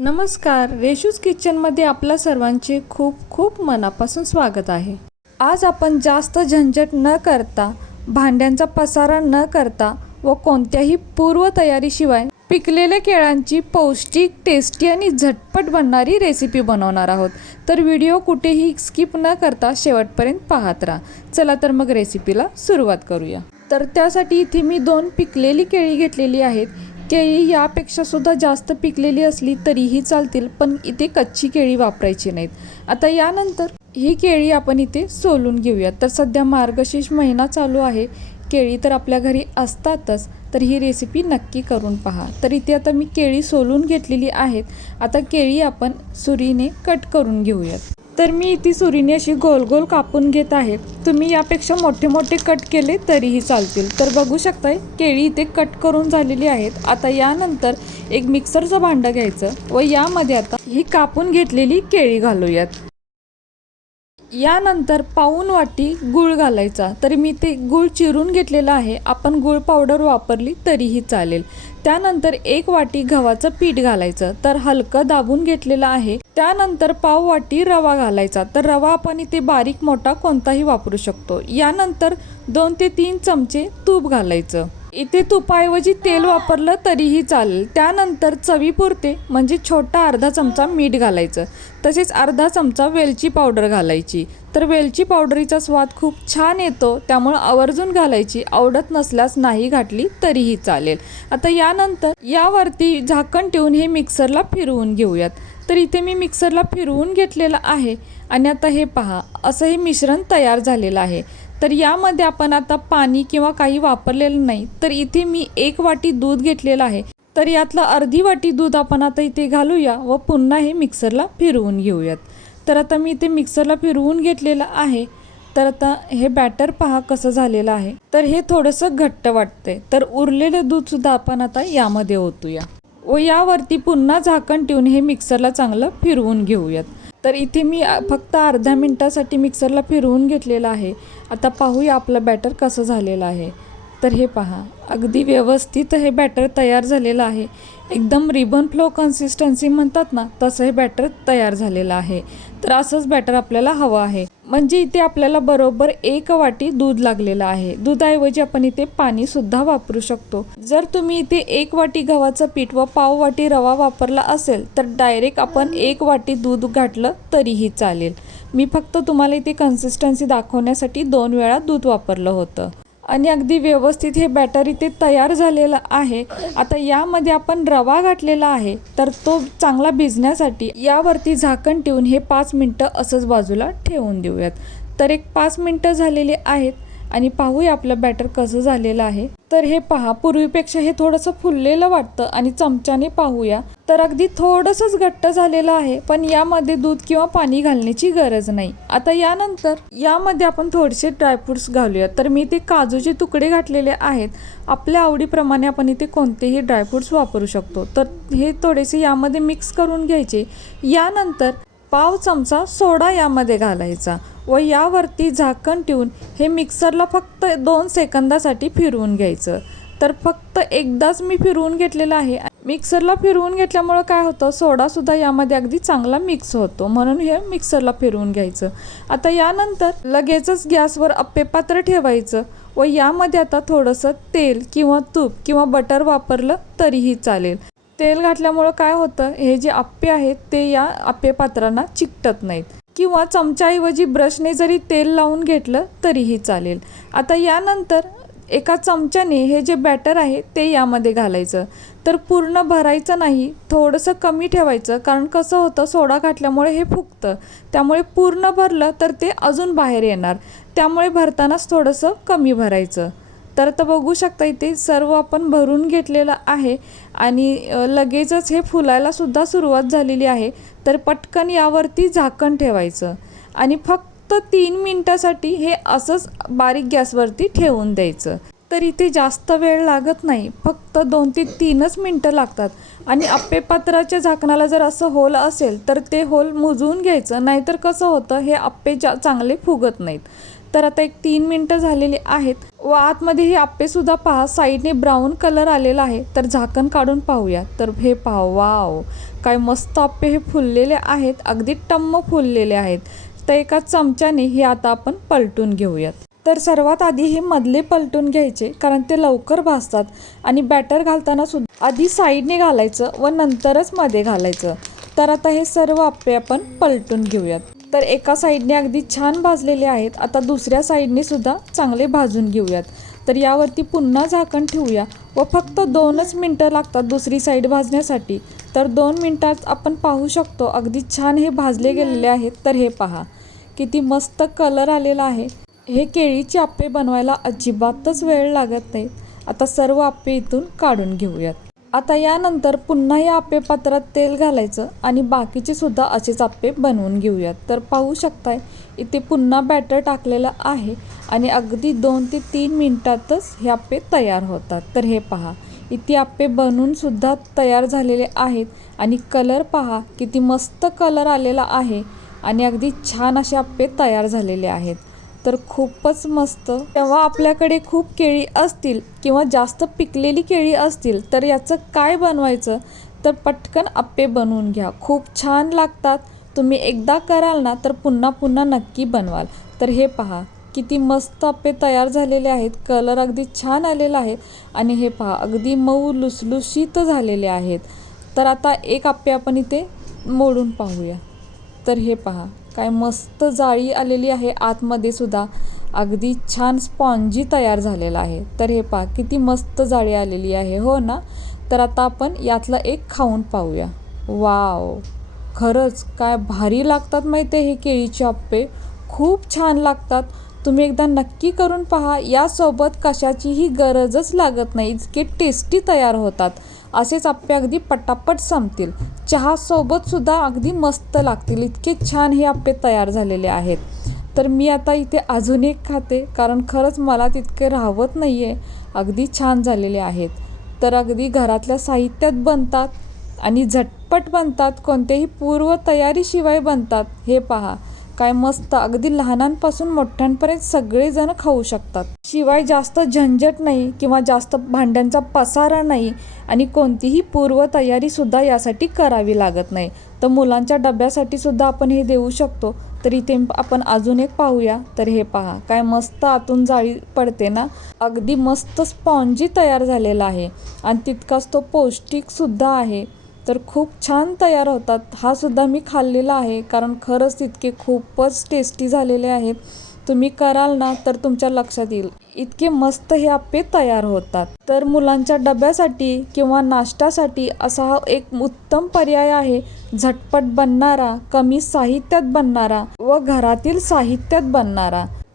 नमस्कार. रेशूज किचनमध्ये आपल्या सर्वांचे खूप खूप मनापासून स्वागत आहे. आज आपण जास्त झंझट न करता भांड्यांचा पसारा न करता व कोणत्याही पूर्वतयारीशिवाय पिकलेल्या केळांची पौष्टिक टेस्टी आणि झटपट बनणारी रेसिपी बनवणार आहोत. तर व्हिडिओ कुठेही स्किप न करता शेवटपर्यंत पाहत राहा. चला तर मग रेसिपीला सुरुवात करूया. तर त्यासाठी इथे मी दोन पिकलेली केळी घेतलेली आहेत. केळी यापेक्षा सुद्धा जास्त पिकलेली असली तरीही चालतील पण इथे कच्ची केळी वापरायची नाहीत. आता यानंतर ही केळी आपण इथे सोलून घेऊयात. तर सध्या मार्गशीर्ष महिना चालू आहे. केळी तर आपल्या घरी असतातच तर ही रेसिपी नक्की करून पहा. तर इथे आता मी केळी सोलून घेतलेली आहेत. आता केळी आपण सुरीने कट करून घेऊयात. तर मी ती सुरीने अशी गोल गोल कापून घेत आहे. तुम्ही यापेक्षा मोठे मोठे कट केले तरीही चालतील. तर बघू शकताय केळी इथे कट करून झालेली आहेत. आता यानंतर एक मिक्सरचं भांडं घ्यायचं व यामध्ये आता ही कापून घेतलेली केळी घालूयात. यानंतर पाऊन वाटी गूळ घालायचा. तर मी ते गूळ चिरून घेतलेला आहे. आपण गूळ पावडर वापरली तरीही चालेल. त्यानंतर एक वाटी गव्हाचं पीठ घालायचं तर हलकं दाबून घेतलेलं आहे. त्यानंतर पाव वाटी रवा घालायचा तर रवा आपण इथे बारीक मोठा कोणताही वापरू शकतो. यानंतर दोन ते तीन चमचे तूप घालायचं. इथे तुपाऐवजी तेल वापरलं तरीही चालेल. त्यानंतर चवीपुरते म्हणजे छोटा अर्धा चमचा मीठ घालायचं. तसेच अर्धा चमचा वेलची पावडर घालायची. तर वेलची पावडरीचा स्वाद खूप छान येतो त्यामुळं आवर्जून घालायची आवडत नसल्यास नाही घातली तरीही चालेल. आता यानंतर यावरती झाकण ठेवून हे मिक्सरला फिरवून घेऊयात. तर इथे मी मिक्सरला फिरवून घेतलेलं आहे. आणि आता हे पहा असं हे मिश्रण तयार झालेलं आहे. तर यामध्ये आपण आता पाणी किंवा काही वापरलेलं नाही तर इथे मी एक वाटी दूध घेतलेलं आहे. तर यातलं अर्धी वाटी दूध आपण आता इथे घालूया व पुन्हा हे मिक्सरला फिरवून घेऊयात. तर आता मी इथे मिक्सरला फिरवून घेतलेलं आहे. तर आता हे बॅटर पहा कसं झालेलं आहे. तर हे थोडंसं घट्ट वाटतंय. तर उरलेलं दूधसुद्धा आपण आता यामध्ये ओतूया. व यावरती पुन्हा झाकण ठेवून हे मिक्सरला चांगलं फिरवून घेऊयात. तर इथे मी फक्त अर्ध्या मिनटासाठी मिक्सरला फिरवून घेतलेलं आहे. आता पाहूया आपलं बॅटर कसं झालेलं आहे. तर हे पहा अगदी व्यवस्थित हे बॅटर तयार झालेलं आहे. एकदम रिबन फ्लो कन्सिस्टन्सी म्हणतात ना तसं हे बॅटर तयार झालेलं आहे. तर असंच बॅटर आपल्याला हवं आहे. म्हणजे इथे आपल्याला बरोबर एक वाटी दूध लागलेलं आहे. दुधाऐवजी आपण इथे पाणी सुद्धा वापरू शकतो. जर तुम्ही इथे एक वाटी गव्हाचं पीठ व पाव वाटी रवा वापरला असेल तर डायरेक्ट आपण एक वाटी दूध घातलं तरीही चालेल. मी फक्त तुम्हाला इथे कन्सिस्टन्सी दाखवण्यासाठी दोन वेळा दूध वापरलं होतं. आणि अगदी व्यवस्थित हे बॅटर इथे तयार झालेलं आहे. आता यामध्ये आपण रवा घातलेला आहे तर तो चांगला भिजण्यासाठी यावरती झाकण ठेवून हे पाच मिनटं असंच बाजूला ठेवून देऊयात. तर एक पाच मिनटं झालेली आहेत. आणि पाहूया आपलं बॅटर कसं झालेलं आहे. तर हे पहा पूर्वीपेक्षा हे थोडंसं फुललेलं वाटतं आणि चमच्याने पाहूया. तर अगदी थोडंसंच घट्ट झालेलं आहे पण यामध्ये दूध किंवा पाणी घालण्याची गरज नाही. आता यानंतर यामध्ये आपण थोडेसे ड्रायफ्रुट्स घालूया तर मी ते काजूचे तुकडे घातलेले आहेत. आपल्या आवडीप्रमाणे आपण इथे कोणतेही ड्रायफ्रुट्स वापरू शकतो. तर हे थोडेसे यामध्ये मिक्स करून घ्यायचे. यानंतर पाव चमचा सोडा यामध्ये घालायचा व यावरती झाकण ठेवून हे मिक्सरला फक्त दोन सेकंदासाठी फिरवून घ्यायचं. तर फक्त एकदाच मी फिरवून घेतलेलं आहे. मिक्सरला फिरवून घेतल्यामुळं काय होतं सोडासुद्धा यामध्ये अगदी चांगला मिक्स होतो. म्हणून हे मिक्सरला फिरवून घ्यायचं. आता यानंतर लगेचच गॅसवर अप्पे पात्र ठेवायचं व यामध्ये आता थोडंसं तेल किंवा तूप किंवा बटर वापरलं तरीही चालेल. तेल घातल्यामुळं काय होतं हे जे आप्पे आहेत ते या आप्पे पात्रांना चिकटत नाहीत. किंवा चमच्याऐवजी ब्रशने जरी तेल लावून घेतलं तरीही चालेल. आता यानंतर एका चमच्याने हे जे बॅटर आहे ते यामध्ये घालायचं. तर पूर्ण भरायचं नाही थोडंसं कमी ठेवायचं कारण कसं होतं सोडा घातल्यामुळे हे फुगतं. त्यामुळे पूर्ण भरलं तर ते अजून बाहेर येणार. त्यामुळे भरतानाच थोडंसं कमी भरायचं. तर तर बघू शकता इथे सर्व आपण भरून घेतलेलं आहे. आणि लगेचच हे फुलायला सुद्धा सुरुवात झालेली आहे. तर पटकन यावरती झाकण ठेवायचं. आणि फक्त तीन मिनटासाठी हे असंच बारीक गॅसवरती ठेवून द्यायचं. तर इथे जास्त वेळ लागत नाही. फक्त दोन ते तीनच मिनटं लागतात. आणि अप्पेपात्राच्या झाकणाला जर असं होल असेल तर ते होल मोजून घ्यायचं. नाहीतर कसं होतं हे आप्पे जा चांगले फुगत नाहीत. तर आता एक तीन मिनटं झालेली आहेत. व आतमध्ये हे आप्पेसुद्धा पहा साईडने ब्राऊन कलर आलेला आहे. तर झाकण काढून पाहूया. तर हे पहा वाव! काय मस्त आप्पे हे फुललेले आहेत. अगदी टम्म फुललेले आहेत. तर एका चमच्याने हे आता आपण पलटून घेऊयात. तर सर्वात आधी हे मधले पलटून घ्यायचे कारण ते लवकर भाजतात आणि बॅटर घालताना सुद्धा आधी साईडने घालायचं व नंतरच मध्ये घालायचं. तर आता हे सर्व आप्पे आपण पलटून घेऊयात. तर एका साईडने अगदी छान भाजलेले आहेत आता दुसऱ्या साईडने सुद्धा चांगले भाजून घेऊयात. तर यावरती पुन्हा झाकण ठेवूया व फक्त दोनच मिनटं लागतात दुसरी साईड भाजण्यासाठी. तर दोन मिनटात आपण पाहू शकतो अगदी छान हे भाजले गेलेले आहेत. तर हे पहा किती मस्त कलर आलेला आहे. हे केळीचे आप्पे बनवायला अजिबातच वेळ लागत नाही. आता सर्व आप्पे इथून काढून घेऊयात. आता यानंतर पुन्हा या आप्पे पात्रात तेल घालायचं आणि बाकीचे सुद्धा असेच आप्पे बनवून घेऊयात. तर पाहू शकताय इथे पुन्हा बॅटर टाकलेलं आहे आणि अगदी दोन ते तीन मिनिटातच हे आप्पे तयार होतात. तर हे पहा इथे आप्पे बनवूनसुद्धा तयार झालेले आहेत आणि कलर पहा किती मस्त कलर आलेला आहे आणि अगदी छान असे आप्पे तयार झालेले आहेत. तर खूपच मस्त. तेव्हा आपल्याकडे खूप केळी असतील किंवा जास्त पिकलेली केळी असतील तर याचं काय बनवायचं? तर पटकन आप्पे बनवून घ्या. खूप छान लागतात. तुम्ही एकदा कराल ना तर पुन्हा पुन्हा नक्की बनवाल. तर हे पहा किती मस्त आप्पे तयार झालेले आहेत. कलर अगदी छान आलेला आहे. आणि हे पहा अगदी मऊ लुसलुशीत झालेले आहेत. तर आता एक आप्पे आपण इथे मोडून पाहूया. तर हे पहा काय मस्त जाळी आलेली आहे आतमध्ये सुद्धा. अगदी छान स्पॉन्जी तयार झालेला आहे. तर हे पहा किती मस्त जाळी आलेली आहे हो ना? तर आता आपण यातलं एक खाऊन पाहूया. वाव! खरंच काय भारी लागतात माहिती आहे हे केळीचे आप्पे खूप छान लागतात. तुम्ही एकदा नक्की करून पहा. यासोबत कशाचीही गरजच लागत नाही. इतके टेस्टी तयार होतात. असेच आप्पे अगदी पटापट संपतील. चहासोबत सुद्धा अगदी मस्त लागतील. इतके छान हे आप्पे तयार झालेले आहेत. तर मी आता इथे अजून एक खाते कारण खरंच मला तितके राहवत नाही आहे अगदी छान झालेले आहेत. तर अगदी घरातल्या साहित्यात बनतात आणि झटपट बनतात. कोणत्याही पूर्वतयारीशिवाय बनतात. हे पहा. काय मस्त. अगदी लहानांपासून मोठ्यांपर्यंत सगळेजण खाऊ शकतात. शिवाय जास्त झंझट नाही किंवा जास्त भांड्यांचा पसारा नाही आणि कोणतीही पूर्वतयारीसुद्धा यासाठी करावी लागत नाही. तर मुलांच्या डब्यासाठी सुद्धा आपण हे देऊ शकतो. तर इथे आपण अजून एक पाहूया. तर हे पहा. काय मस्त आतून जाळी पडते ना. अगदी मस्त स्पॉन्जी तयार झालेला आहे. आणि तितकाच तो पौष्टिकसुद्धा आहे. तर खूप छान तयार होतात. हा सुद्धा मी खाल्लेला आहे कारण खरंच तितके खूपच टेस्टी झालेले आहेत. तुम्ही कराल ना तर तुमच्या लक्षात येईल. इतके मस्त हे आप्पे तयार होतात. तर मुलांच्या डब्यासाठी किंवा नाश्त्यासाठी असा हा एक उत्तम पर्याय आहे. झटपट बनणारा कमी साहित्यात बनणारा व घरातील साहित्यात बनणारा.